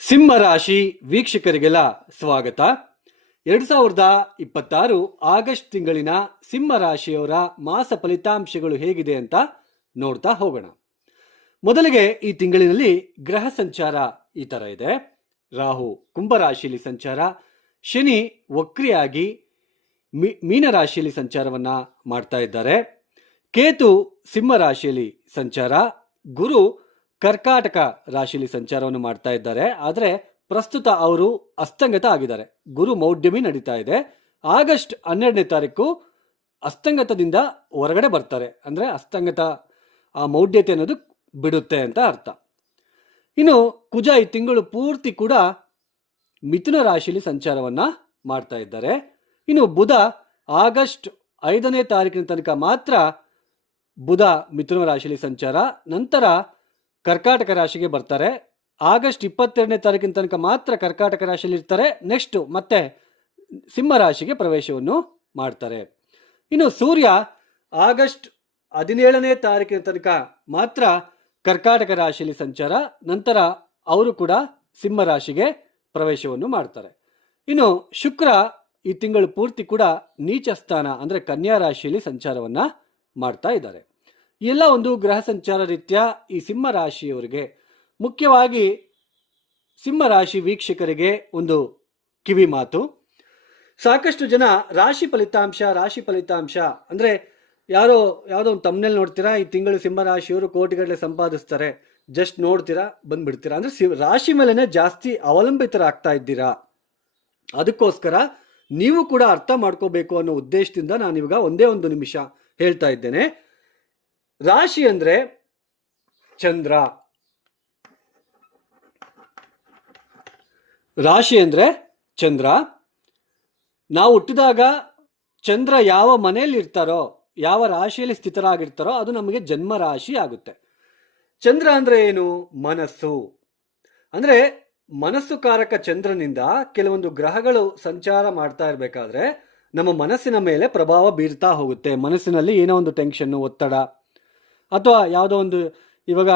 ಸಿಂಹ ರಾಶಿ ವೀಕ್ಷಕರಿಗೆಲ್ಲ ಸ್ವಾಗತ. 2026 ಆಗಸ್ಟ್ ತಿಂಗಳಿನ ಸಿಂಹ ರಾಶಿಯವರ ಮಾಸ ಫಲಿತಾಂಶಗಳು ಹೇಗಿದೆ ಅಂತ ನೋಡ್ತಾ ಹೋಗೋಣ. ಮೊದಲಿಗೆ ಈ ತಿಂಗಳಿನಲ್ಲಿ ಗ್ರಹ ಸಂಚಾರ ಈ ತರ ಇದೆ. ರಾಹು ಕುಂಭರಾಶಿಯಲ್ಲಿ ಸಂಚಾರ, ಶನಿ ವಕ್ರಿಯಾಗಿ ಮೀನರಾಶಿಯಲ್ಲಿ ಸಂಚಾರವನ್ನ ಮಾಡ್ತಾ ಇದ್ದಾರೆ, ಕೇತು ಸಿಂಹ ರಾಶಿಯಲ್ಲಿ ಸಂಚಾರ, ಗುರು ಕರ್ಕಾಟಕ ರಾಶಿಯಲ್ಲಿ ಸಂಚಾರವನ್ನು ಮಾಡ್ತಾ ಇದ್ದಾರೆ. ಆದರೆ ಪ್ರಸ್ತುತ ಅವರು ಅಸ್ತಂಗತ ಆಗಿದ್ದಾರೆ. ಗುರು ಮೌಢ್ಯಮಿ ನಡೀತಾ ಇದೆ. ಆಗಸ್ಟ್ 12ನೇ ತಾರೀಕು ಅಸ್ತಂಗತದಿಂದ ಹೊರಗಡೆ ಬರ್ತಾರೆ. ಅಂದ್ರೆ ಅಸ್ತಂಗತ ಆ ಮೌಢ್ಯತೆ ಅನ್ನೋದು ಬಿಡುತ್ತೆ ಅಂತ ಅರ್ಥ. ಇನ್ನು ಕುಜ ಈ ತಿಂಗಳು ಪೂರ್ತಿ ಕೂಡ ಮಿಥುನ ರಾಶಿಯಲ್ಲಿ ಸಂಚಾರವನ್ನ ಮಾಡ್ತಾ ಇದ್ದಾರೆ. ಇನ್ನು ಬುಧ ಆಗಸ್ಟ್ 5ನೇ ತಾರೀಕಿನ ತನಕ ಮಾತ್ರ ಬುಧ ಮಿಥುನ ರಾಶಿಯಲ್ಲಿ ಸಂಚಾರ, ನಂತರ ಕರ್ಕಾಟಕ ರಾಶಿಗೆ ಬರ್ತಾರೆ. ಆಗಸ್ಟ್ 22ನೇ ತಾರೀಕಿನ ತನಕ ಮಾತ್ರ ಕರ್ಕಾಟಕ ರಾಶಿಯಲ್ಲಿ ಇರ್ತಾರೆ. ನೆಕ್ಸ್ಟ್ ಮತ್ತೆ ಸಿಂಹ ರಾಶಿಗೆ ಪ್ರವೇಶವನ್ನು ಮಾಡ್ತಾರೆ. ಇನ್ನು ಸೂರ್ಯ ಆಗಸ್ಟ್ 17ನೇ ತಾರೀಕಿನ ತನಕ ಮಾತ್ರ ಕರ್ಕಾಟಕ ರಾಶಿಯಲ್ಲಿ ಸಂಚಾರ, ನಂತರ ಅವರು ಕೂಡ ಸಿಂಹ ರಾಶಿಗೆ ಪ್ರವೇಶವನ್ನು ಮಾಡ್ತಾರೆ. ಇನ್ನು ಶುಕ್ರ ಈ ತಿಂಗಳು ಪೂರ್ತಿ ಕೂಡ ನೀಚ ಸ್ಥಾನ ಅಂದ್ರೆ ಕನ್ಯಾ ರಾಶಿಯಲ್ಲಿ ಸಂಚಾರವನ್ನ ಮಾಡ್ತಾ ಇದ್ದಾರೆ. ಎಲ್ಲ ಒಂದು ಗ್ರಹ ಸಂಚಾರ ರೀತ್ಯ ಈ ಸಿಂಹ ರಾಶಿಯವರಿಗೆ, ಮುಖ್ಯವಾಗಿ ಸಿಂಹ ರಾಶಿ ವೀಕ್ಷಕರಿಗೆ ಒಂದು ಕಿವಿ ಮಾತು. ಸಾಕಷ್ಟು ಜನ ರಾಶಿ ಫಲಿತಾಂಶ ಅಂದ್ರೆ ಯಾವುದೋ ಒಂದು ತಮ್ಮನೇಲಿ ನೋಡ್ತೀರಾ, ಈ ತಿಂಗಳು ಸಿಂಹ ರಾಶಿಯವರು ಕೋಟಿಗಟ್ಟಲೆ ಸಂಪಾದಿಸ್ತಾರೆ, ಜಸ್ಟ್ ನೋಡ್ತೀರಾ ಬಂದ್ಬಿಡ್ತೀರಾ. ಅಂದ್ರೆ ರಾಶಿ ಮೇಲೆನೆ ಜಾಸ್ತಿ ಅವಲಂಬಿತರಾಗ್ತಾ ಇದ್ದೀರಾ. ಅದಕ್ಕೋಸ್ಕರ ನೀವು ಕೂಡ ಅರ್ಥ ಮಾಡ್ಕೋಬೇಕು ಅನ್ನೋ ಉದ್ದೇಶದಿಂದ ನಾನು ಇವಾಗ ಒಂದೇ ಒಂದು ನಿಮಿಷ ಹೇಳ್ತಾ ಇದ್ದೇನೆ. ರಾಶಿ ಅಂದ್ರೆ ಚಂದ್ರ. ರಾಶಿ ಅಂದ್ರೆ ಚಂದ್ರ. ನಾವು ಹುಟ್ಟಿದಾಗ ಚಂದ್ರ ಯಾವ ಮನೆಯಲ್ಲಿ ಇರ್ತಾರೋ, ಯಾವ ರಾಶಿಯಲ್ಲಿ ಸ್ಥಿತರಾಗಿರ್ತಾರೋ ಅದು ನಮಗೆ ಜನ್ಮ ರಾಶಿ ಆಗುತ್ತೆ. ಚಂದ್ರ ಅಂದ್ರೆ ಏನು? ಮನಸ್ಸು. ಅಂದ್ರೆ ಮನಸ್ಸು ಕಾರಕ ಚಂದ್ರನಿಂದ ಕೆಲವೊಂದು ಗ್ರಹಗಳು ಸಂಚಾರ ಮಾಡ್ತಾ ಇರಬೇಕಾದ್ರೆ ನಮ್ಮ ಮನಸ್ಸಿನ ಮೇಲೆ ಪ್ರಭಾವ ಬೀರ್ತಾ ಹೋಗುತ್ತೆ. ಮನಸ್ಸಿನಲ್ಲಿ ಏನೋ ಒಂದು ಟೆನ್ಷನ್, ಒತ್ತಡ, ಅಥವಾ ಯಾವುದೋ ಒಂದು, ಇವಾಗ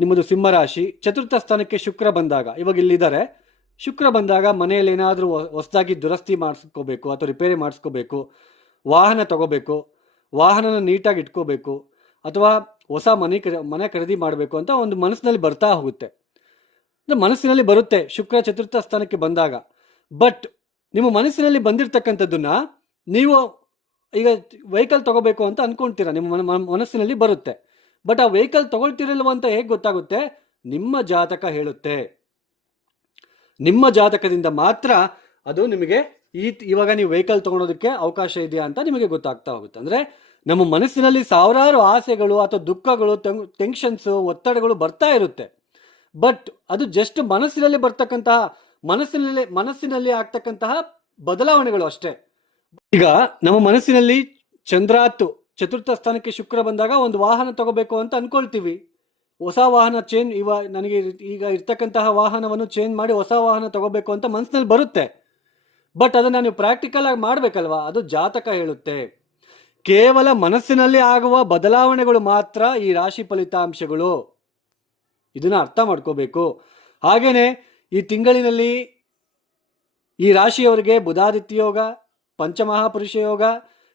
ನಿಮ್ಮದು ಸಿಂಹ ರಾಶಿ ಚತುರ್ಥ ಸ್ಥಾನಕ್ಕೆ ಶುಕ್ರ ಬಂದಾಗ, ಇವಾಗ ಇಲ್ಲಿದ್ದಾರೆ, ಶುಕ್ರ ಬಂದಾಗ ಮನೆಯಲ್ಲಿ ಏನಾದರೂ ಹೊಸದಾಗಿ ದುರಸ್ತಿ ಮಾಡಿಸ್ಕೋಬೇಕು ಅಥವಾ ರಿಪೇರಿ ಮಾಡಿಸ್ಕೋಬೇಕು, ವಾಹನ ತಗೋಬೇಕು, ವಾಹನನ ನೀಟಾಗಿ ಇಟ್ಕೋಬೇಕು, ಅಥವಾ ಹೊಸ ಮನೆ ಖರೀದಿ ಮಾಡಬೇಕು ಅಂತ ಒಂದು ಮನಸ್ಸಿನಲ್ಲಿ ಬರ್ತಾ ಹೋಗುತ್ತೆ. ಮನಸ್ಸಿನಲ್ಲಿ ಬರುತ್ತೆ ಶುಕ್ರ ಚತುರ್ಥ ಸ್ಥಾನಕ್ಕೆ ಬಂದಾಗ. ಬಟ್ ನಿಮ್ಮ ಮನಸ್ಸಿನಲ್ಲಿ ಬಂದಿರತಕ್ಕಂಥದ್ದನ್ನ ನೀವು ಈಗ ವೆಹಿಕಲ್ ತಗೋಬೇಕು ಅಂತ ಅನ್ಕೊಂತೀರಾ, ನಿಮ್ಮ ಮನಸ್ಸಿನಲ್ಲಿ ಬರುತ್ತೆ. ಬಟ್ ಆ ವೆಹಿಕಲ್ ತಗೊಳ್ತಿರಲ್ವ ಅಂತ ಹೇಗೆ ಗೊತ್ತಾಗುತ್ತೆ? ನಿಮ್ಮ ಜಾತಕ ಹೇಳುತ್ತೆ. ನಿಮ್ಮ ಜಾತಕದಿಂದ ಮಾತ್ರ ಅದು ನಿಮಗೆ ಇವಾಗ ನೀವು ವೆಹಿಕಲ್ ತಗೊಳೋದಕ್ಕೆ ಅವಕಾಶ ಇದೆಯಾ ಅಂತ ನಿಮಗೆ ಗೊತ್ತಾಗ್ತಾ ಹೋಗುತ್ತೆ. ಅಂದ್ರೆ ನಮ್ಮ ಮನಸ್ಸಿನಲ್ಲಿ ಸಾವಿರಾರು ಆಸೆಗಳು ಅಥವಾ ದುಃಖಗಳು, ಟೆನ್ಷನ್ಸ್, ಒತ್ತಡಗಳು ಬರ್ತಾ ಇರುತ್ತೆ. ಬಟ್ ಅದು ಜಸ್ಟ್ ಮನಸ್ಸಿನಲ್ಲಿ ಬರ್ತಕ್ಕಂತಹ, ಮನಸ್ಸಿನಲ್ಲಿ ಆಗ್ತಕ್ಕಂತಹ ಬದಲಾವಣೆಗಳು ಅಷ್ಟೇ. ಈಗ ನಮ್ಮ ಮನಸ್ಸಿನಲ್ಲಿ ಚಂದ್ರಾತ್ತು ಚತುರ್ಥ ಸ್ಥಾನಕ್ಕೆ ಶುಕ್ರ ಬಂದಾಗ ಒಂದು ವಾಹನ ತಗೋಬೇಕು ಅಂತ ಅನ್ಕೊಳ್ತೀವಿ. ಹೊಸ ವಾಹನ ನನಗೆ ಈಗ ಇರ್ತಕ್ಕಂತಹ ವಾಹನವನ್ನು ಚೇಂಜ್ ಮಾಡಿ ಹೊಸ ವಾಹನ ತಗೋಬೇಕು ಅಂತ ಮನಸ್ಸಿನಲ್ಲಿ ಬರುತ್ತೆ. ಬಟ್ ಅದನ್ನ ನೀವು ಪ್ರಾಕ್ಟಿಕಲ್ ಆಗಿ ಮಾಡ್ಬೇಕಲ್ವಾ? ಅದು ಜಾತಕ ಹೇಳುತ್ತೆ. ಕೇವಲ ಮನಸ್ಸಿನಲ್ಲಿ ಆಗುವ ಬದಲಾವಣೆಗಳು ಮಾತ್ರ ಈ ರಾಶಿ ಫಲಿತಾಂಶಗಳು. ಇದನ್ನ ಅರ್ಥ ಮಾಡ್ಕೋಬೇಕು. ಹಾಗೇನೆ ಈ ತಿಂಗಳಿನಲ್ಲಿ ಈ ರಾಶಿಯವರಿಗೆ ಬುಧಾದಿತ್ಯ ಯೋಗ, ಪಂಚಮಹಾಪುರುಷ ಯೋಗ,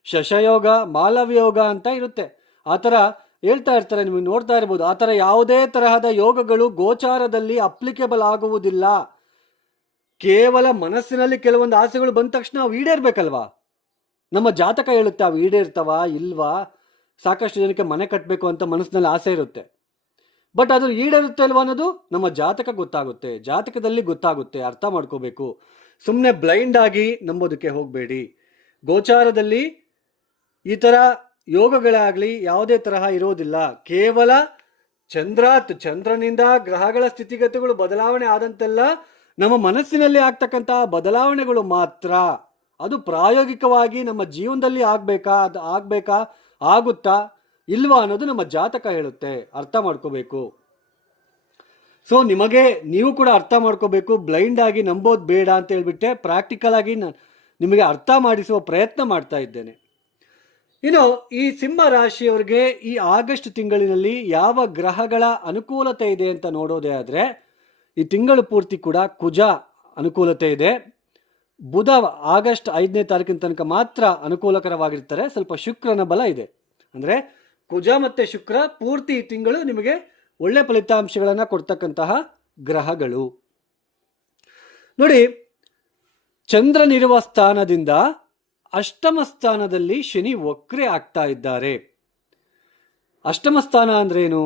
ಶಶಯೋಗ, ಮಾಲವ್ಯ ಯೋಗ ಅಂತ ಇರುತ್ತೆ. ಆ ಥರ ಹೇಳ್ತಾ ಇರ್ತಾರೆ, ನಿಮಗೆ ನೋಡ್ತಾ ಇರ್ಬೋದು. ಆ ಥರ ಯಾವುದೇ ತರಹದ ಯೋಗಗಳು ಗೋಚಾರದಲ್ಲಿ ಅಪ್ಲಿಕೇಬಲ್ ಆಗುವುದಿಲ್ಲ. ಕೇವಲ ಮನಸ್ಸಿನಲ್ಲಿ ಕೆಲವೊಂದು ಆಸೆಗಳು ಬಂದ ತಕ್ಷಣ ಅವು ಈಡೇರ್ಬೇಕಲ್ವಾ? ನಮ್ಮ ಜಾತಕ ಹೇಳುತ್ತೆ ಅವು ಈಡೇರ್ತವ ಇಲ್ವಾ. ಸಾಕಷ್ಟು ಜನಕ್ಕೆ ಮನೆ ಕಟ್ಟಬೇಕು ಅಂತ ಮನಸ್ಸಿನಲ್ಲಿ ಆಸೆ ಇರುತ್ತೆ. ಬಟ್ ಅದು ಈಡೇರುತ್ತೆ ಅಲ್ವಾ ಅನ್ನೋದು ನಮ್ಮ ಜಾತಕ ಗೊತ್ತಾಗುತ್ತೆ, ಜಾತಕದಲ್ಲಿ ಗೊತ್ತಾಗುತ್ತೆ. ಅರ್ಥ ಮಾಡ್ಕೋಬೇಕು. ಸುಮ್ಮನೆ ಬ್ಲೈಂಡ್ ಆಗಿ ನಂಬೋದಕ್ಕೆ ಹೋಗಬೇಡಿ. ಗೋಚಾರದಲ್ಲಿ ಈ ಥರ ಯೋಗಗಳಾಗಲಿ ಯಾವುದೇ ತರಹ ಇರೋದಿಲ್ಲ. ಕೇವಲ ಚಂದ್ರನಿಂದ ಗ್ರಹಗಳ ಸ್ಥಿತಿಗತಿಗಳು ಬದಲಾವಣೆ ಆದಂತೆಲ್ಲ ನಮ್ಮ ಮನಸ್ಸಿನಲ್ಲಿ ಆಗ್ತಕ್ಕಂತಹ ಬದಲಾವಣೆಗಳು ಮಾತ್ರ. ಅದು ಪ್ರಾಯೋಗಿಕವಾಗಿ ನಮ್ಮ ಜೀವನದಲ್ಲಿ ಆಗುತ್ತಾ ಇಲ್ವಾ ಅನ್ನೋದು ನಮ್ಮ ಜಾತಕ ಹೇಳುತ್ತೆ. ಅರ್ಥ ಮಾಡ್ಕೋಬೇಕು. ಸೊ ನೀವು ಕೂಡ ಅರ್ಥ ಮಾಡ್ಕೋಬೇಕು. ಬ್ಲೈಂಡ್ ಆಗಿ ನಂಬೋದು ಬೇಡ ಅಂತ ಹೇಳ್ಬಿಟ್ಟೆ ಪ್ರಾಕ್ಟಿಕಲ್ ಆಗಿ ನಿಮಗೆ ಅರ್ಥ ಮಾಡಿಸುವ ಪ್ರಯತ್ನ ಮಾಡ್ತಾ ಇದ್ದೇನೆ. ಇನ್ನು ಈ ಸಿಂಹ ರಾಶಿಯವರಿಗೆ ಈ ಆಗಸ್ಟ್ ತಿಂಗಳಿನಲ್ಲಿ ಯಾವ ಗ್ರಹಗಳ ಅನುಕೂಲತೆ ಇದೆ ಅಂತ ನೋಡೋದೇ ಆದರೆ, ಈ ತಿಂಗಳು ಪೂರ್ತಿ ಕೂಡ ಕುಜ ಅನುಕೂಲತೆ ಇದೆ. ಬುಧ ಆಗಸ್ಟ್ 5ನೇ ತಾರೀಕಿನ ತನಕ ಮಾತ್ರ ಅನುಕೂಲಕರವಾಗಿರ್ತಾರೆ. ಸ್ವಲ್ಪ ಶುಕ್ರನ ಬಲ ಇದೆ. ಅಂದರೆ ಕುಜ ಮತ್ತು ಶುಕ್ರ ಪೂರ್ತಿ ಈ ತಿಂಗಳು ನಿಮಗೆ ಒಳ್ಳೆ ಫಲಿತಾಂಶಗಳನ್ನು ಕೊಡ್ತಕ್ಕಂತಹ ಗ್ರಹಗಳು. ನೋಡಿ, ಚಂದ್ರನಿರುವ ಸ್ಥಾನದಿಂದ ಅಷ್ಟಮ ಸ್ಥಾನದಲ್ಲಿ ಶನಿ ವಕ್ರೆ ಆಗ್ತಾ ಇದ್ದಾರೆ. ಅಷ್ಟಮ ಸ್ಥಾನ ಅಂದ್ರೇನು?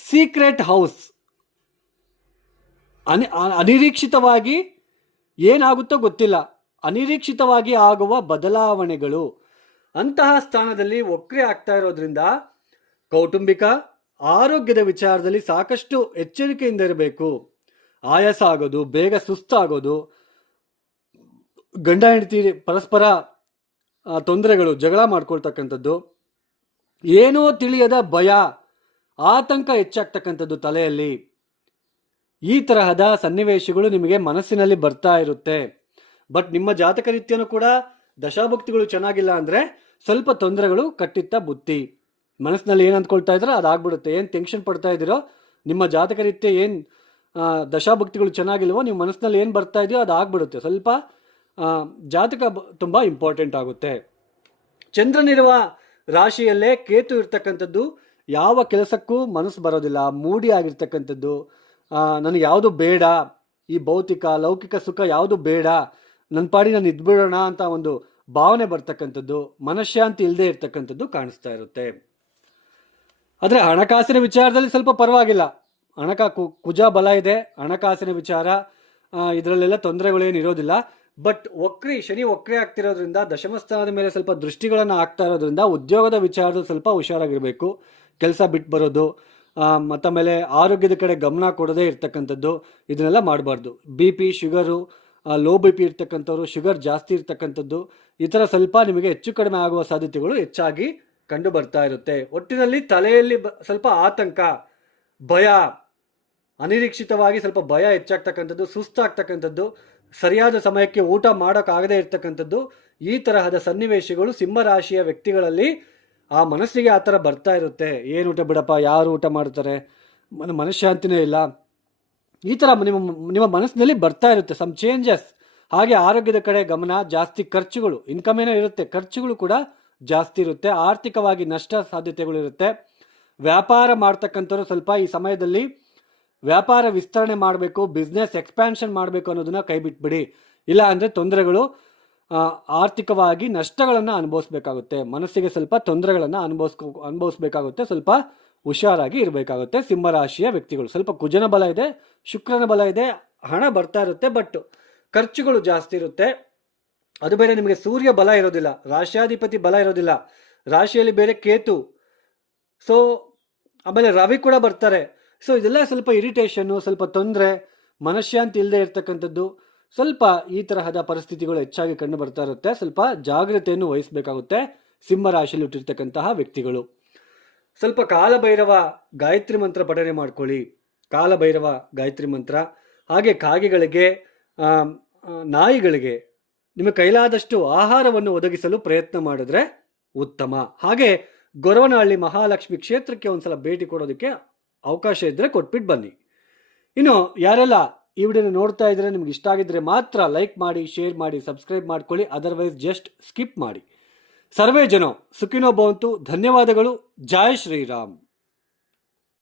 Secret house. ಅನಿರೀಕ್ಷಿತವಾಗಿ ಏನಾಗುತ್ತೋ ಗೊತ್ತಿಲ್ಲ, ಅನಿರೀಕ್ಷಿತವಾಗಿ ಆಗುವ ಬದಲಾವಣೆಗಳು. ಅಂತಹ ಸ್ಥಾನದಲ್ಲಿ ವಕ್ರೆ ಆಗ್ತಾ ಇರೋದ್ರಿಂದ ಕೌಟುಂಬಿಕ ಆರೋಗ್ಯದ ವಿಚಾರದಲ್ಲಿ ಸಾಕಷ್ಟು ಎಚ್ಚರಿಕೆಯಿಂದ ಇರಬೇಕು. ಆಯಾಸ ಆಗೋದು, ಬೇಗ ಸುಸ್ತಾಗೋದು, ಗಂಡ ಹೆಂಡತಿ ಪರಸ್ಪರ ತೊಂದರೆಗಳು, ಜಗಳ ಮಾಡ್ಕೊಳ್ತಕ್ಕಂಥದ್ದು, ಏನೋ ತಿಳಿಯದ ಭಯ, ಆತಂಕ ಹೆಚ್ಚಾಗ್ತಕ್ಕಂಥದ್ದು ತಲೆಯಲ್ಲಿ. ಈ ತರಹದ ಸನ್ನಿವೇಶಗಳು ನಿಮಗೆ ಮನಸ್ಸಿನಲ್ಲಿ ಬರ್ತಾ ಇರುತ್ತೆ. ಬಟ್ ನಿಮ್ಮ ಜಾತಕ ರೀತಿಯನ್ನು ಕೂಡ ದಶಾಭಕ್ತಿಗಳು ಚೆನ್ನಾಗಿಲ್ಲ ಅಂದರೆ ಸ್ವಲ್ಪ ತೊಂದರೆಗಳು ಕಟ್ಟಿತ್ತ ಬುತ್ತಿ. ಮನಸ್ಸಿನಲ್ಲಿ ಏನು ಅಂದ್ಕೊಳ್ತಾ ಇದ್ದೀರೋ ಅದಾಗ್ಬಿಡುತ್ತೆ. ಏನು ಟೆನ್ಷನ್ ಪಡ್ತಾ ಇದ್ದೀರೋ, ನಿಮ್ಮ ಜಾತಕ ರೀತ್ಯ ಏನು ದಶಾಭಕ್ತಿಗಳು ಚೆನ್ನಾಗಿಲ್ವೋ, ನಿಮ್ಮ ಮನಸ್ಸಿನಲ್ಲಿ ಏನು ಬರ್ತಾ ಇದೆಯೋ ಅದಾಗ್ಬಿಡುತ್ತೆ. ಸ್ವಲ್ಪ ಜಾತಕ ತುಂಬ ಇಂಪಾರ್ಟೆಂಟ್ ಆಗುತ್ತೆ. ಚಂದ್ರನಿರುವ ರಾಶಿಯಲ್ಲೇ ಕೇತು ಇರ್ತಕ್ಕಂಥದ್ದು ಯಾವ ಕೆಲಸಕ್ಕೂ ಮನಸ್ಸು ಬರೋದಿಲ್ಲ, ಮೂಡಿ ಆಗಿರ್ತಕ್ಕಂಥದ್ದು. ನನಗೆ ಯಾವುದು ಬೇಡ, ಈ ಭೌತಿಕ ಲೌಕಿಕ ಸುಖ ಯಾವುದು ಬೇಡ, ನನ್ನ ಪಾಡಿ ನಾನು ಇದ್ಬಿಡೋಣ ಅಂತ ಒಂದು ಭಾವನೆ ಬರ್ತಕ್ಕಂಥದ್ದು, ಮನಃಶಾಂತಿ ಇಲ್ಲದೆ ಇರ್ತಕ್ಕಂಥದ್ದು ಕಾಣಿಸ್ತಾ ಇರುತ್ತೆ. ಆದರೆ ಹಣಕಾಸಿನ ವಿಚಾರದಲ್ಲಿ ಸ್ವಲ್ಪ ಪರವಾಗಿಲ್ಲ. ಕುಜ ಬಲ ಇದೆ, ಹಣಕಾಸಿನ ವಿಚಾರ ಇದರಲ್ಲೆಲ್ಲ ತೊಂದರೆಗಳೇನು ಇರೋದಿಲ್ಲ. ಬಟ್ ಶನಿ ವಕ್ರಿ ಆಗ್ತಿರೋದ್ರಿಂದ ದಶಮ ಸ್ಥಾನದ ಮೇಲೆ ಸ್ವಲ್ಪ ದೃಷ್ಟಿಗಳನ್ನು ಆಗ್ತಾ ಇರೋದ್ರಿಂದ ಉದ್ಯೋಗದ ವಿಚಾರದಲ್ಲಿ ಸ್ವಲ್ಪ ಹುಷಾರಾಗಿರಬೇಕು. ಕೆಲಸ ಬಿಟ್ಟು ಬರೋದು, ಮತ್ತು ಆಮೇಲೆ ಆರೋಗ್ಯದ ಕಡೆ ಗಮನ ಕೊಡದೇ ಇರ್ತಕ್ಕಂಥದ್ದು, ಇದನ್ನೆಲ್ಲ ಮಾಡಬಾರ್ದು. BP, ಶುಗರು, ಲೋ BP ಇರ್ತಕ್ಕಂಥವ್ರು, ಶುಗರ್ ಜಾಸ್ತಿ ಇರ್ತಕ್ಕಂಥದ್ದು, ಈ ಥರ ಸ್ವಲ್ಪ ನಿಮಗೆ ಹೆಚ್ಚು ಕಡಿಮೆ ಆಗುವ ಸಾಧ್ಯತೆಗಳು ಹೆಚ್ಚಾಗಿ ಕಂಡು ಬರ್ತಾ ಇರುತ್ತೆ. ಒಟ್ಟಿನಲ್ಲಿ ತಲೆಯಲ್ಲಿ ಸ್ವಲ್ಪ ಆತಂಕ, ಭಯ, ಅನಿರೀಕ್ಷಿತವಾಗಿ ಸ್ವಲ್ಪ ಭಯ ಹೆಚ್ಚಾಗ್ತಕ್ಕಂಥದ್ದು, ಸುಸ್ತಾಗ್ತಕ್ಕಂಥದ್ದು, ಸರಿಯಾದ ಸಮಯಕ್ಕೆ ಊಟ ಮಾಡೋಕ್ಕಾಗದೇ ಇರ್ತಕ್ಕಂಥದ್ದು, ಈ ತರಹದ ಸನ್ನಿವೇಶಗಳು ಸಿಂಹರಾಶಿಯ ವ್ಯಕ್ತಿಗಳಲ್ಲಿ ಆ ಮನಸ್ಸಿಗೆ ಆ ಥರ ಬರ್ತಾ ಇರುತ್ತೆ. ಏನು ಊಟ ಬಿಡಪ್ಪ, ಯಾರು ಊಟ ಮಾಡ್ತಾರೆ, ಮನಃಶಾಂತಿನೇ ಇಲ್ಲ, ಈ ಥರ ನಿಮ್ಮ ಮನಸ್ಸಿನಲ್ಲಿ ಬರ್ತಾ ಇರುತ್ತೆ ಸಮ್ ಚೇಂಜಸ್. ಹಾಗೆ ಆರೋಗ್ಯದ ಕಡೆ ಗಮನ, ಜಾಸ್ತಿ ಖರ್ಚುಗಳು, ಇನ್ಕಮ್ ಏನೋ ಇರುತ್ತೆ, ಖರ್ಚುಗಳು ಕೂಡ ಜಾಸ್ತಿ ಇರುತ್ತೆ. ಆರ್ಥಿಕವಾಗಿ ನಷ್ಟ ಸಾಧ್ಯತೆಗಳು ಇರುತ್ತೆ. ವ್ಯಾಪಾರ ಮಾಡ್ತಕ್ಕಂಥವ್ರು ಸ್ವಲ್ಪ ಈ ಸಮಯದಲ್ಲಿ ವ್ಯಾಪಾರ ವಿಸ್ತರಣೆ ಮಾಡಬೇಕು, ಬಿಸ್ನೆಸ್ ಎಕ್ಸ್ಪ್ಯಾನ್ಷನ್ ಮಾಡಬೇಕು ಅನ್ನೋದನ್ನ ಕೈ ಬಿಟ್ಬಿಡಿ. ಇಲ್ಲ ಅಂದರೆ ತೊಂದರೆಗಳು, ಆರ್ಥಿಕವಾಗಿ ನಷ್ಟಗಳನ್ನು ಅನುಭವಿಸ್ಬೇಕಾಗುತ್ತೆ. ಮನಸ್ಸಿಗೆ ಸ್ವಲ್ಪ ತೊಂದರೆಗಳನ್ನು ಅನುಭವಿಸ್ಬೇಕಾಗುತ್ತೆ. ಸ್ವಲ್ಪ ಹುಷಾರಾಗಿ ಇರಬೇಕಾಗುತ್ತೆ ಸಿಂಹರಾಶಿಯ ವ್ಯಕ್ತಿಗಳು. ಸ್ವಲ್ಪ ಕುಜನ ಬಲ ಇದೆ, ಶುಕ್ರನ ಬಲ ಇದೆ, ಹಣ ಬರ್ತಾ ಇರುತ್ತೆ, ಬಟ್ ಖರ್ಚುಗಳು ಜಾಸ್ತಿ ಇರುತ್ತೆ. ಅದು ಬೇರೆ ನಿಮಗೆ ಸೂರ್ಯ ಬಲ ಇರೋದಿಲ್ಲ, ರಾಶ್ಯಾಧಿಪತಿ ಬಲ ಇರೋದಿಲ್ಲ, ರಾಶಿಯಲ್ಲಿ ಬೇರೆ ಕೇತು, ಸೊ ಆಮೇಲೆ ರವಿ ಕೂಡ ಬರ್ತಾರೆ. ಸೊ ಇದೆಲ್ಲ ಸ್ವಲ್ಪ ಇರಿಟೇಷನ್ನು, ಸ್ವಲ್ಪ ತೊಂದರೆ, ಮನಃಶಾಂತಿ ಇಲ್ಲದೆ ಇರ್ತಕ್ಕಂಥದ್ದು, ಸ್ವಲ್ಪ ಈ ತರಹದ ಪರಿಸ್ಥಿತಿಗಳು ಹೆಚ್ಚಾಗಿ ಕಂಡು ಬರ್ತಾ ಇರುತ್ತೆ. ಸ್ವಲ್ಪ ಜಾಗ್ರತೆಯನ್ನು ವಹಿಸಬೇಕಾಗುತ್ತೆ ಸಿಂಹರಾಶಿಯಲ್ಲಿ ಹುಟ್ಟಿರ್ತಕ್ಕಂತಹ ವ್ಯಕ್ತಿಗಳು. ಸ್ವಲ್ಪ ಕಾಲಭೈರವ ಗಾಯತ್ರಿ ಮಂತ್ರ ಪಠನೆ ಮಾಡ್ಕೊಳ್ಳಿ, ಕಾಲಭೈರವ ಗಾಯತ್ರಿ ಮಂತ್ರ. ಹಾಗೆ ಕಾಗೆಗಳಿಗೆ, ನಾಯಿಗಳಿಗೆ ನಿಮ್ಮ ಕೈಲಾದಷ್ಟು ಆಹಾರವನ್ನು ಒದಗಿಸಲು ಪ್ರಯತ್ನ ಮಾಡಿದ್ರೆ ಉತ್ತಮ. ಹಾಗೆ ಗೊರವನಹಳ್ಳಿ ಮಹಾಲಕ್ಷ್ಮಿ ಕ್ಷೇತ್ರಕ್ಕೆ ಒಂದ್ಸಲ ಭೇಟಿ ಕೊಡೋದಕ್ಕೆ ಅವಕಾಶ ಇದ್ದರೆ ಕೊಟ್ಬಿಟ್ಟು ಬನ್ನಿ. ಇನ್ನು ಯಾರೆಲ್ಲ ಈ ವಿಡಿಯೋನ ನೋಡ್ತಾ ಇದ್ರೆ ನಿಮ್ಗೆ ಇಷ್ಟ ಆಗಿದ್ರೆ ಮಾತ್ರ ಲೈಕ್ ಮಾಡಿ, ಶೇರ್ ಮಾಡಿ, ಸಬ್ಸ್ಕ್ರೈಬ್ ಮಾಡ್ಕೊಳ್ಳಿ. ಅದರ್ವೈಸ್ ಜಸ್ಟ್ ಸ್ಕಿಪ್ ಮಾಡಿ. ಸರ್ವೇ ಜನೋ ಸುಖಿನೋ ಭವಂತು. ಧನ್ಯವಾದಗಳು. ಜೈ ಶ್ರೀರಾಮ್.